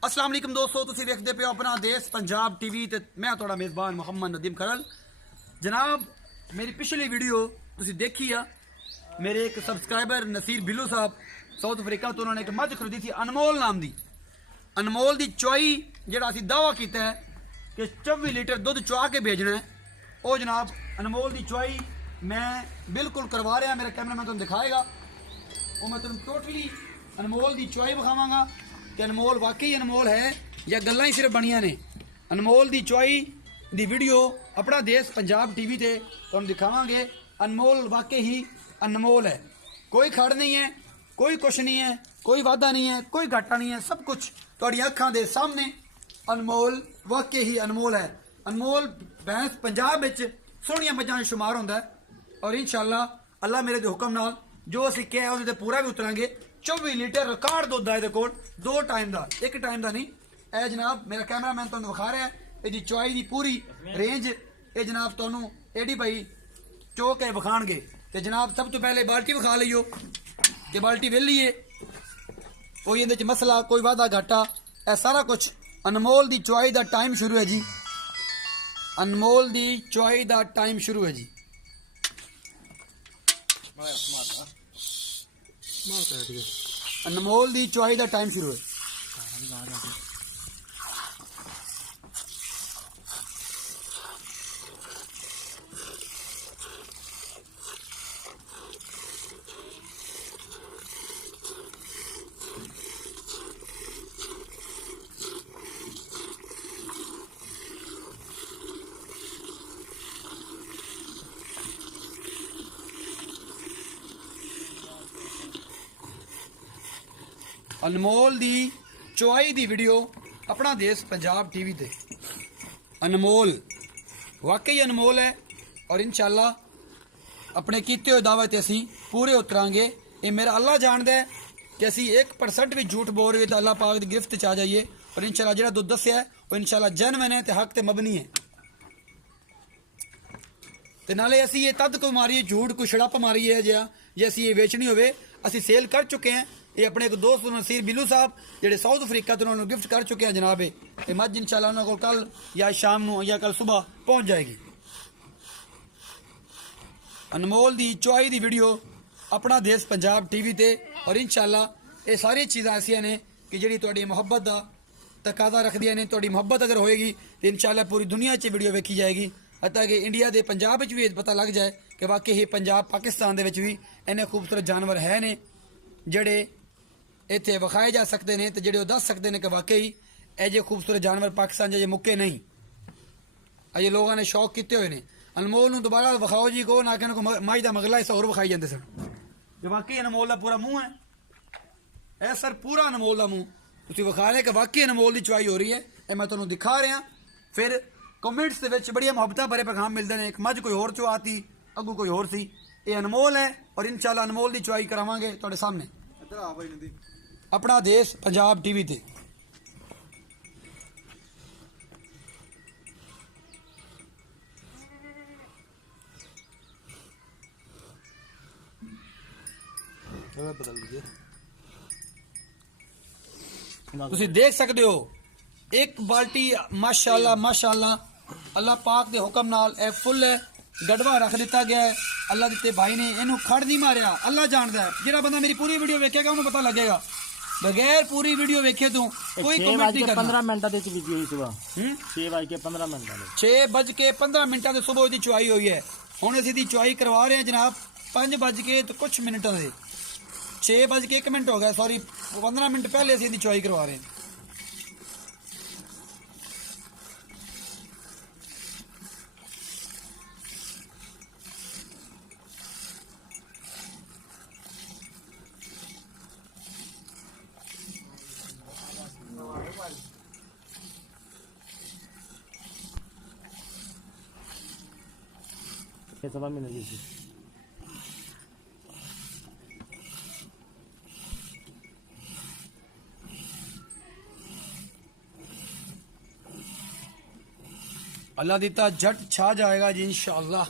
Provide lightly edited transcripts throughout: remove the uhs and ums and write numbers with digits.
अस्सलाम वालेकुम दोस्तों, तुसीं देखते पे हो अपना देश पंजाब टीवी ते मैं थोड़ा मेज़बान मुहम्मद नदीम खरल। जनाब मेरी पिछली वीडियो तुसीं देखी आ, मेरे एक सबसक्राइबर नसीर बिल्लू साहब साउथ अफ्रीका तो उन्होंने एक मझ खरीदी थी अनमोल नाम दी। अनमोल दी चुआई जेड़ा असीं दावा किया है कि 24 लीटर दुध चुआ के भेजना है, वो जनाब अनमोल दी चुआई मैं बिल्कुल करवा रहा। मेरा कैमरा मैन तुम दिखाएगा, वो मैं तुम टोटली अनमोल दी चुआई विखावांगा कि अनमोल वाकई अनमोल है या गल्लां ही सिर्फ बनिया ने। अनमोल दी चुआई दी वीडियो अपना देश पंजाब टीवी ते तुम दिखावांगे। अनमोल वाकई ही अनमोल है, कोई खड़ नहीं है, कोई कुछ नहीं है, कोई वादा नहीं है, कोई घाटा नहीं है, सब कुछ तुहाडी अखां दे सामने अनमोल वाकई ही अनमोल है। अनमोल भैंस पंजाब विच सोहणियां मझां शुमार होंदा है और इंशाअल्लाह अल्लाह मेरे दे हुक्म नाल जो असीं कहा उहदे ते पूरा भी उतरांगे। 24 लीटर रिकॉर्ड दुध है कोल, 2 टाइम का, एक टाइम का नहीं। ए जनाब मेरा कैमरा मैन तुहानूं विखा रहा है इसकी चुआई की पूरी रेंज। ये जनाब तुहानूं एडी भाई चो के विखाणगे। तो जनाब सब तो पहले बाल्टी विखा लियो कि बाल्टी वेली है, कोई इहदे च मसला कोई वादा घाटा ए सारा कुछ। अनमोल दी चुआई का टाइम शुरू है जी, अनमोल दी चुआई का टाइम शुरू है जी। अनमोल दी चुआई का टाइम शुरू है। अनमोल दी चुआई दी वीडियो अपना देश पंजाब टीवी ते। अनमोल वाकई अनमोल है और इंशाअल्लाह अपने कीते हुए दावे ते असीं पूरे उतरांगे। ये मेरा अल्लाह जानदा है कि असीं 1% भी झूठ बोल रहे तो अल्लाह पाक की गिरफ्त च आ जाइए। और इंशाअल्लाह जिहड़ा दुध दस्सिया है वो इंशाअल्लाह जेन्युइन है ते हक ते मबनी है। ते नाले असीं ये तद कोई मारिए झूठ कोई छड़प मारिए है जे असीं ये वेचनी होवे, असीं सेल कर चुके हैं। ये अपने एक दोस्त नसीर बिल्लू साहब जेडे साउथ अफ्रीका तो उन्होंने गिफ्ट कर चुके हैं जनाब। ये मझ इंशाअल्लाह उन्होंने को कल या शाम को या कल सुबह पहुंच जाएगी। अनमोल दी चुआई दी वीडियो अपना देश पंजाब टीवी ते। और इंशाअल्लाह ये सारी चीज़ां ऐसियां ने कि जिहड़ी तुहाडी मुहब्बत का तकाजा रखदियां ने। तुहाडी मुहब्बत अगर होएगी तो इंशाअल्लाह पूरी दुनिया च वीडियो वेखी जाएगी, हत्ता कि इंडिया के पंजाब भी पता लग जाए कि वाकई ही पंजाब पाकिस्तान दे विच भी इन्ने खूबसूरत जानवर है ने जिहड़े इत्थे विखाए जा सकते हैं तो जो दस सकते हैं कि वाकई ये खूबसूरत जानवर पाकिस्तान जे मुक्के नहीं, अजे लोगों ने शौक किए हुए हैं। अनमोल नूं दोबारा विखाओ जी, को ना कि माई का मगला हिस्सा होर विखाई जाते सन। जो वाकई अनमोल का पूरा मूँह है, यह सर पूरा अनमोल का मूँह तुसीं विखा रहे कि वाकई अनमोल की चुआई हो रही है। यह मैं तुहानूं दिखा रहा। फिर कमेंट्स के विच बड़िया मुहब्बतां भरे पैगाम मिलते हैं। एक मझ कोई होर चुआती, अगू कोई होर सी। ये अनमोल है और इंशाअल्लाह अनमोल की चुआई करावांगे तुहाडे सामने अपना देश पंजाब टीवी ते। तुसीं देख सकते हो एक बाल्टी माशाअल्लाह माशाअल्लाह अल्लाह पाक के हुक्म नाल ए फुल है, गड़वा रख दिता गया है। अल्लाह दिते भाई ने इनू खड़ नहीं मारिया, अल्लाह जानता है। जिहड़ा बंदा मेरी पूरी वीडियो वेखेगा उन्हें पता लगेगा, बगैर पूरी वीडियो वेखे तो कोई कमेंट नहीं करना। 15 मिनट दी वीडियो ही सुबह 6:15 मिनट 6:15 की सुबह दी चुआई हुई है। हुण असीं दी चुआई करवा रहे हैं जनाब 5 तो कुछ मिनटां दे 6:01 हो गया, सॉरी 15 मिनट पहले असीं दी चुआई करवा रहे हैं। सवा महीने की अल्लाह दिता झट छा जाएगा जी इंशाअल्लाह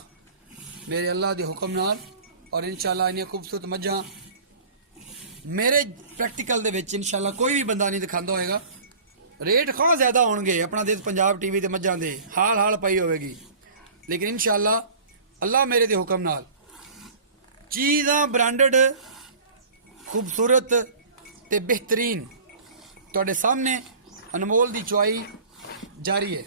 मेरे अल्लाह के हुक्म नाल। और इंशाअल्लाह इन्नी खूबसूरत मझां मेरे प्रैक्टिकल दे विच इंशाअल्लाह कोई भी बंदा नहीं दिखांदा होएगा। ਰੇਟ ਖਾ ਜ਼ਿਆਦਾ ਹੋਣਗੇ ਆਪਣਾ ਦੇਸ਼ ਪੰਜਾਬ ਟੀਵੀ ਤੇ ਮੱਝਾਂ ਦੇ ਹਾਲ ਪਈ ਹੋਵੇਗੀ, ਲੇਕਿਨ ਇਨਸ਼ਾਅੱਲਾ ਅੱਲਾ ਮੇਰੇ ਦੇ ਹੁਕਮ ਨਾਲ ਚੀਜ਼ਾਂ ਬ੍ਰਾਂਡਡ ਖੂਬਸੂਰਤ ਤੇ ਬਿਹਤਰੀਨ ਤੁਹਾਡੇ ਸਾਹਮਣੇ ਅਨਮੋਲ ਦੀ ਚੁਆਈ ਜਾਰੀ ਹੈ।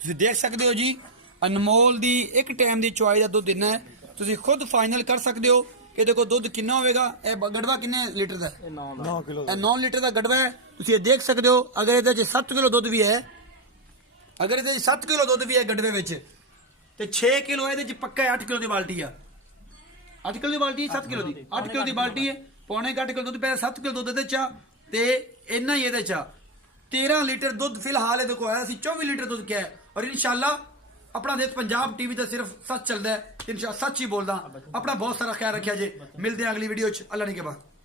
ਤੁਸੀਂ ਦੇਖ ਸਕਦੇ ਹੋ ਜੀ ਅਨਮੋਲ ਦੀ ਇੱਕ ਟਾਈਮ ਦੀ ਚੁਆਈ ਦਾ ਦੁੱਧ ਦਿਨਾ ਹੈ। ਤੁਸੀਂ ਖੁਦ ਫਾਈਨਲ ਕਰ ਸਕਦੇ ਹੋ ਕਿ ਇਹਦੇ ਕੋਲ ਦੁੱਧ ਕਿੰਨਾ ਹੋਵੇਗਾ। ਇਹ ਗੜਵਾ ਕਿੰਨੇ ਲੀਟਰ ਦਾ ਹੈ? 9 ਕਿਲੋ ਇਹ 9 ਲੀਟਰ ਦਾ ਗੜਵਾ ਹੈ। ਤੁਸੀਂ ਇਹ ਦੇਖ ਸਕਦੇ ਹੋ। ਅਗਰ ਇਹਦੇ 'ਚ 7 ਕਿਲੋ ਦੁੱਧ ਵੀ ਹੈ, ਅਗਰ ਇਹਦੇ 'ਚ 7 ਕਿਲੋ ਦੁੱਧ ਵੀ ਹੈ ਗੜਵੇ ਵਿੱਚ, ਤੇ 6 ਕਿਲੋ ਇਹਦੇ 'ਚ ਪੱਕਾ 8 ਕਿਲੋ ਦੀ ਬਾਲਟੀ ਆ। 8 ਕਿਲੋ ਦੀ ਬਾਲਟੀ 7 ਕਿਲੋ ਦੀ 8 ਕਿਲੋ ਦੀ ਬਾਲਟੀ ਹੈ। ਪੌਣੇ 8 ਕਿਲੋ ਦੁੱਧ ਪਿਆ, 7 ਕਿਲੋ ਦੁੱਧ ਇਹਦੇ 'ਚ ਆ ਤੇ ਇੰਨਾ ਹੀ ਇਹਦੇ 'ਚ ਆ। 13 ਲੀਟਰ ਦੁੱਧ ਫਿਲਹਾਲ ਇਹਦੇ ਕੋਲ ਆਇਆ ਸੀ। 24 ਲੀਟਰ ਦੁੱਧ ਕਿਹਾ ਹੈ ਔਰ ਇਨਸ਼ਾਅੱਲਾ अपना देश पंजाब टीवी तो सिर्फ सच चलता है। इंशाअल्लाह सच ही बोलदा। अपना बहुत सारा ख्याल रखिया जे। मिलते हैं अगली वीडियो च। अल्लाह ने के बाद।